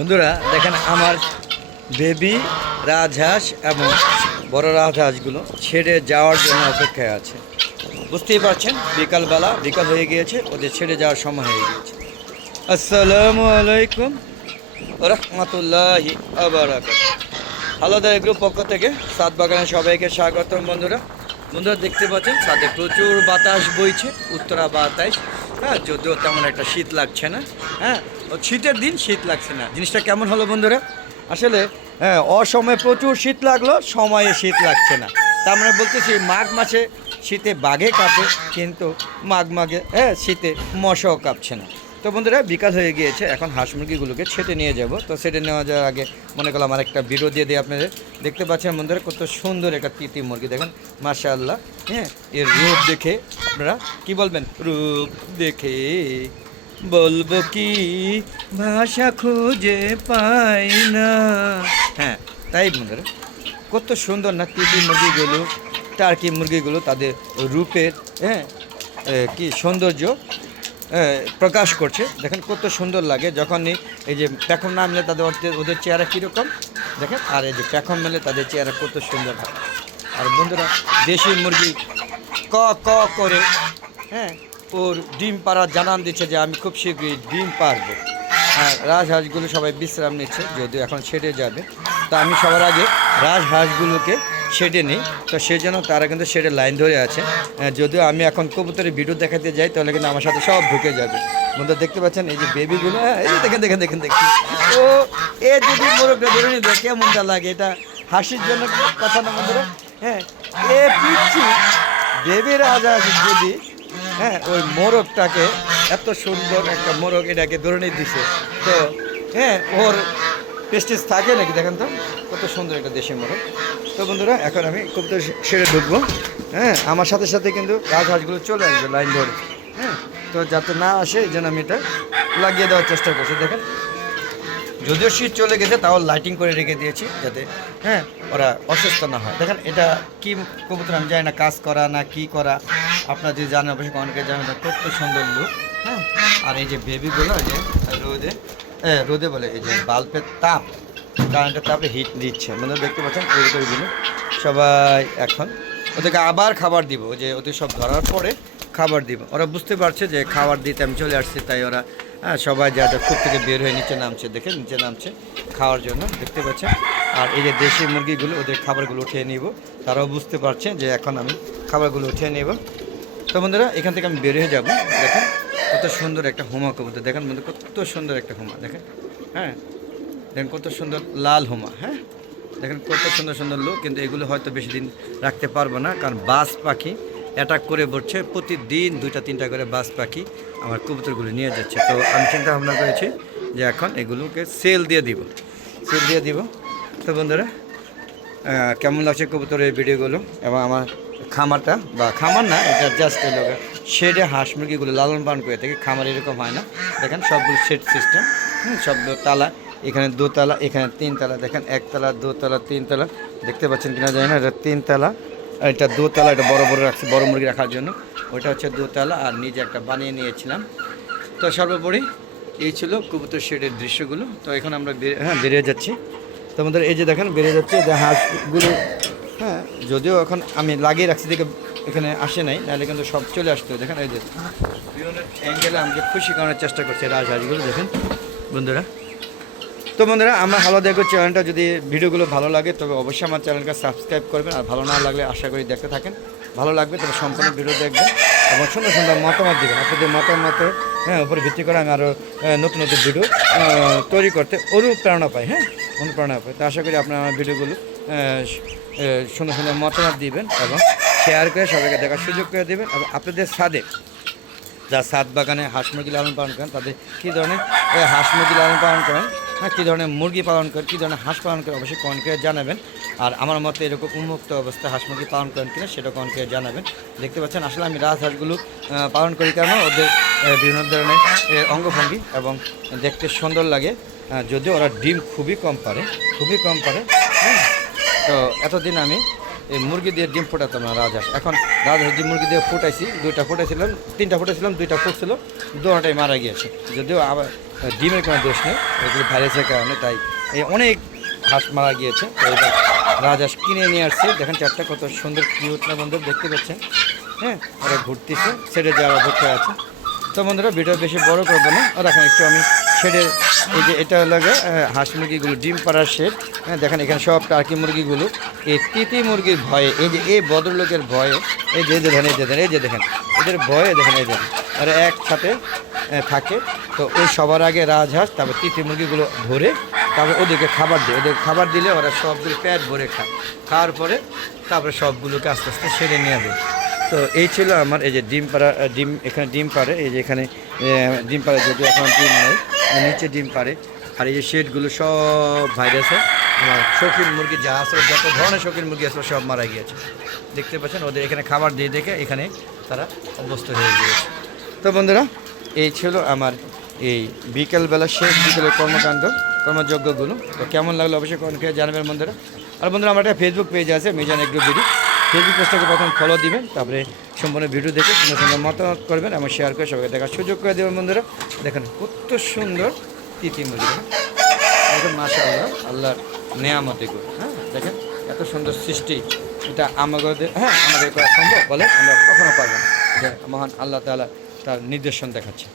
বন্ধুরা দেখেন আমার বেবি রাজহাঁস এবং বড় রাজহাঁসগুলো ছেড়ে যাওয়ার জন্য অপেক্ষায় আছে। বুঝতেই পারছেন বিকাল হয়ে গিয়েছে, ওদের ছেড়ে যাওয়ার সময় হয়ে গিয়েছে। আসসালামু আলাইকুম রহমতুল্লাহি আবারাকাতুহু। আলাদা গ্রুপ পক্ষ থেকে সাত বাগানে সবাইকে স্বাগতম। বন্ধুরা দেখতে পাচ্ছেন ছাদে প্রচুর বাতাস বইছে, উত্তরা বাতাস। হ্যাঁ, যদিও তেমন একটা শীত লাগছে না। হ্যাঁ, শীতের দিন শীত লাগছে না। জিনিসটা কেমন হলো বন্ধুরা? আসলে হ্যাঁ, অসময়ে প্রচুর শীত লাগলো, সময়ে শীত লাগছে না। তার মানে বলতেছি মাঘ মাসে শীতে বাঘে কাঁপে, কিন্তু মাঘে শীতে মশাও কাঁপছে না। তো বন্ধুরা বিকাল হয়ে গিয়েছে, এখন হাঁস মুরগিগুলোকে ছেটে নিয়ে যাব। তো ছেটে নেওয়া যাওয়ার আগে মনে করলাম আমার একটা ভিডিও দিয়ে দিই আপনাদের। দেখতে পাচ্ছেন বন্ধুরা কত সুন্দর একটা তিতি মুরগি, দেখেন মাশাআল্লাহ। হ্যাঁ, এর রূপ দেখে আপনারা কি বলবেন? রূপ দেখে বলবো কি ভাষা খুঁজে পাই না। হ্যাঁ, তাই বন্ধুরা কত সুন্দর না তিতি মুরগিগুলো, টার্কি মুরগিগুলো, তাদের রূপের কি সৌন্দর্য প্রকাশ করছে। দেখেন কত সুন্দর লাগে যখনই এই যে পেখম না মেলে তাদের ওদের চেহারা কীরকম দেখেন, আর এই যে পেখম মেলে তাদের চেহারা কত সুন্দর হয়। আর বন্ধুরা দেশি মুরগি ক ক করে ওর ডিম পাড়ার জানান দিচ্ছে যে আমি খুব শীঘ্রই ডিম পারবো। আর রাজহাঁসগুলো সবাই বিশ্রাম নিচ্ছে, যদিও এখন ছেড়ে যাবে। তা আমি সবার আগে রাজহাঁসগুলোকে শেডে নেই, তো সেই জন্য তারা কিন্তু শেডে লাইন ধরে আছে। যদিও আমি এখন কবুতরের ভিডিও দেখাতে যাই তাহলে কিন্তু আমার সাথে সব ঢুকে যাবে। বন্ধুরা দেখতে পাচ্ছেন এই যে বেবিগুলো, এই যে দেখেন ও এ যদি মোরগটা ধরে নিয়ে দেখে কেমনটা লাগে, এটা হাসির জন্য কথা না বন্ধুরা। হ্যাঁ, এ পিচ্ছি বেবি রাজহাঁস যদি ওই মোরগটাকে, এত সুন্দর একটা মোরগ এটাকে ধরে নিয়ে দিছে, তো ওর প্রেস্টিজ থাকে নাকি? দেখেন তো কত সুন্দর একটা দেশি মোরগ। তো বন্ধুরা এখন আমি কবুতর শেডে ঢুকবো। আমার সাথে সাথে কিন্তু রাজহাঁসগুলো চলে আসবে লাইন ধরে। তো যাতে না আসে এই জন্য আমি এটা লাগিয়ে দেওয়ার চেষ্টা করছি। দেখেন যদিও শীত চলে গেছে তাও লাইটিং করে রেখে দিয়েছি যাতে ওরা অসুস্থ না হয়। দেখেন এটা কি কবুতর আমি জানি না, কাজ করা না কি করা, আপনারা যদি জানেন অবশ্যই অনেকে জানেন। কত সুন্দর লুক। আর এই যে বেবিগুলো যে রোদে বলে এই যে বাল্বের তাপ, কারেন্টের তাপে হিট দিচ্ছে। মানে দেখতে পাচ্ছেন কবুতরগুলো সবাই এখন ওদেরকে আবার খাবার দিব, যে ওদের সব ধরার পরে খাবার দিব। ওরা বুঝতে পারছে যে খাবার দিতে আমি চলে আসছি, তাই ওরা সবাই যা খুব থেকে বের হয়ে নিচে নামছে। দেখে নিচে নামছে খাওয়ার জন্য, দেখতে পাচ্ছেন। আর এই যে দেশি মুরগিগুলো ওদের খাবারগুলো উঠিয়ে নিব, তারাও বুঝতে পারছে যে এখন আমি খাবারগুলো উঠিয়ে নেব। তো বন্ধুরা এখান থেকে আমি বের হয়ে যাবো। দেখেন কত সুন্দর একটা হোমা কবুতর, দেখেন বন্ধু কত সুন্দর একটা হোমা, দেখেন। দেখেন কত সুন্দর লাল হোমা। দেখেন কত সুন্দর লোক, কিন্তু এগুলো হয়তো বেশি দিন রাখতে পারবো না, কারণ বাজ পাখি অ্যাটাক করে বসছে। প্রতিদিন 2-3টা করে বাজ পাখি আমার কবুতরগুলো নিয়ে যাচ্ছে। তো আমি চিন্তা ভাবনা করেছি যে এখন এগুলোকে সেল দিয়ে দিব। তো বন্ধুরা কেমন লাগছে কবুতরের ভিডিওগুলো এবং আমার খামারটা, বা খামার না এটা জাস্ট এই লোক শেডে হাঁস মুরগিগুলো লালন পালন করে থাকে। খামার এরকম হয় না, দেখেন সবগুলো শেড সিস্টেম। সবগুলো তালা, এখানে দোতলা, এখানে 3তলা, দেখেন 1তলা 2তলা 3তলা, দেখতে পাচ্ছেন কিনা জানি না। এটা 3তলা, এটা 2তলা, এটা বড় রাখছি বড় মুরগি রাখার জন্য। ওইটা হচ্ছে 2তলা, আর নিজে একটা বানিয়ে নিয়েছিলাম। তো সর্বোপরি এই ছিল কবুতর শেডের দৃশ্যগুলো। তো এখন আমরা বেরিয়ে যাচ্ছি। তো আমাদের এই যে দেখেন বেরিয়ে যাচ্ছে যে হাঁসগুলো। যদিও এখন আমি লাগিয়ে রাখছি দেখে এখানে আসে নাই, নাহলে কিন্তু সব চলে আসতো। দেখেন এই যে বিভিন্ন অ্যাঙ্গেলে আমাকে খুশি করার চেষ্টা করছে রাজহাঁসগুলো, দেখেন বন্ধুরা। তো বন্ধুরা আমার হালো দেখো চ্যানেলটা যদি ভিডিওগুলো ভালো লাগে তবে অবশ্যই আমার চ্যানেলকে সাবস্ক্রাইব করবেন, আর ভালো না লাগলে আশা করি দেখতে থাকেন। ভালো লাগবে তবে সম্পূর্ণ ভিডিও দেখবেন এবং সুন্দর মতামত দেবেন। আপনাদের মতামতের উপরে ভিত্তি করে আমি আরও নতুন ভিডিও তৈরি করতে অনুপ্রেরণা পাই। অনুপ্রেরণা পাই। তো আশা করি আপনারা আমার ভিডিওগুলো সুন্দর মতামত দিবেন এবং শেয়ার করে সবাইকে দেখার সুযোগ করে দেবেন। এবং আপনাদের ছাদে যা ছাদ বাগানে হাঁস মুরগি লালন পালন করেন তাদের কী ধরনের হাঁস মুরগি লালন পালন করেন, কী ধরনের মুরগি পালন করেন, কী ধরনের হাঁস পালন করেন, অবশ্যই কমেন্ট করে জানাবেন। আর আমার মতে এরকম উন্মুক্ত অবস্থায় হাঁস মুরগি পালন করেন কিনা সেটা কমেন্ট করে জানাবেন। দেখতে পাচ্ছেন আসলে আমি রাজহাঁসগুলো পালন করি কেন, ওদের বিভিন্ন ধরনের অঙ্গভঙ্গি এবং দেখতে সুন্দর লাগে। যদিও ওরা ডিম খুবই কম পারে। তো এতদিন আমি এই মুরগি দিয়ে ডিম ফোটাতাম না রাজহাঁস। এখন রাজহাঁস ডিম মুরগি দিয়ে ফুটাইছি, 2টা ফুটাইছিলাম, 3টা ফুটাইছিলাম, 2টা ফুটছিল, 2টাই মারা গিয়েছে। যদিও আবার ডিমের কোনো দোষ নেই, এগুলো ভাইরাসের কারণে, তাই এই অনেক হাঁস মারা গিয়েছে। তো এবার রাজহাঁস কিনে নিয়ে আসছে, দেখেন চারটা কত সুন্দর কিউট না বন্ধুরা, দেখতে পাচ্ছেন। হ্যাঁ, ওরা ঘুরতেছে, ছেড়ে যাওয়ার অপেক্ষায় আছে। তো বন্ধুরা ভিডিও বেশি বড় করবো না, আর দেখেন একটু আমি শেডের, এই যে এটা লাগে হাঁস মুরগিগুলো ডিম পাড়ার শেড। হ্যাঁ, দেখেন এখানে সব টার্কি মুরগিগুলো এই তিতি মুরগির ভয়ে, এই যে এই ভদ্রলোকের ভয়ে, এই যে দেখেন, এই যে দেখেন এদের ভয়ে, দেখেন এই দেখেন আর একসাথে থাকে। তো ওই সবার আগে রাজহাঁস, তারপর তিতি মুরগিগুলো ধরে তারপর ওদেরকে খাবার দেয়, ওদের খাবার দিলে ওরা সবগুলো পেট ভরে খায়, খাওয়ার পরে তারপরে সবগুলোকে আস্তে আস্তে সেরে নিয়ে যাবে। তো এই ছিল আমার এই যে ডিম পাড়া, ডিম এখানে ডিম পাড়ে, এই যে এখানে ডিম পাড়ে, যদি এখন ডিম নেই নিচে ডিম পাড়ে। আর এই যে শেডগুলো সব ভাইরাসে আমার শৌখিন মুরগি যা আছে, যত ধরনের শৌখিন মুরগি আছে সব মারা গিয়েছে। দেখতে পাচ্ছেন ওদের এখানে খাবার দিয়ে দেখে এখানে তারা অভ্যস্ত হয়ে গিয়েছে। তো বন্ধুরা এই ছিল আমার এই বিকেলবেলা শেষ বিকেলের কর্মকাণ্ড, কর্মযজ্ঞগুলো। তো কেমন লাগলো অবশ্যই কমেন্টে জানাবেন বন্ধুরা। আর বন্ধুরা আমার একটা ফেসবুক পেজ আছে মিজান এগ্রো বিডি, ফেসবুক পেজটাকে প্রথম ফলো দিবেন, তারপরে সম্পূর্ণ ভিডিও দেখে সুন্দর সুন্দর মতামত করবেন এবং শেয়ার করে সবাইকে দেখার সুযোগ করে দেবেন বন্ধুরা। দেখেন কত সুন্দর তিতি মুরগি, দেখেন মাশাআল্লাহ, আল্লাহর নেয়ামত এগুলো। হ্যাঁ, দেখেন এত সুন্দর সৃষ্টি, এটা আমাদের আমাদের করা সম্ভব বলে আমরা কখনো পারবো না, যে মহান আল্লাহ তাআলা তার নির্দেশন দেখাচ্ছে।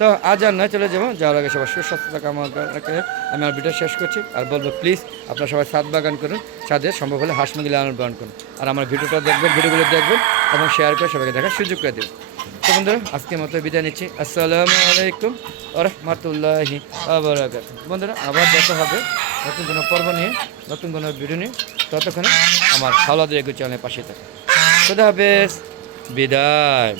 তো আজ আর নয়, চলে যাবো, যাওয়ার আগে সবার সুস্বাস্থ্য কামনা করে আমি আমার ভিডিও শেষ করছি। আর বলবো প্লিজ আপনারা সবাই ছাদ বাগান করুন, ছাদে সম্ভব হলে হাঁস মুরগি লালন পালন করুন, আর আমার ভিডিওটা দেখবেন, ভিডিওগুলো দেখবেন এবং শেয়ার করে সবাইকে দেখার সুযোগ করে দেবেন। তো বন্ধুরা আজকের মতো বিদায় নিচ্ছি, আসসালামু আলাইকুম ওয়া রাহমাতুল্লাহি ওয়া বারাকাতুহু। বন্ধুরা আবার দেখা হবে নতুন কোনো পর্ব নিয়ে, নতুন কোনো ভিডিও নিয়ে। ততক্ষণে আমার খাওয়া দাওয়া চ্যানেলের পাশে থাকে। খুদা হাফেজ, বিদায়।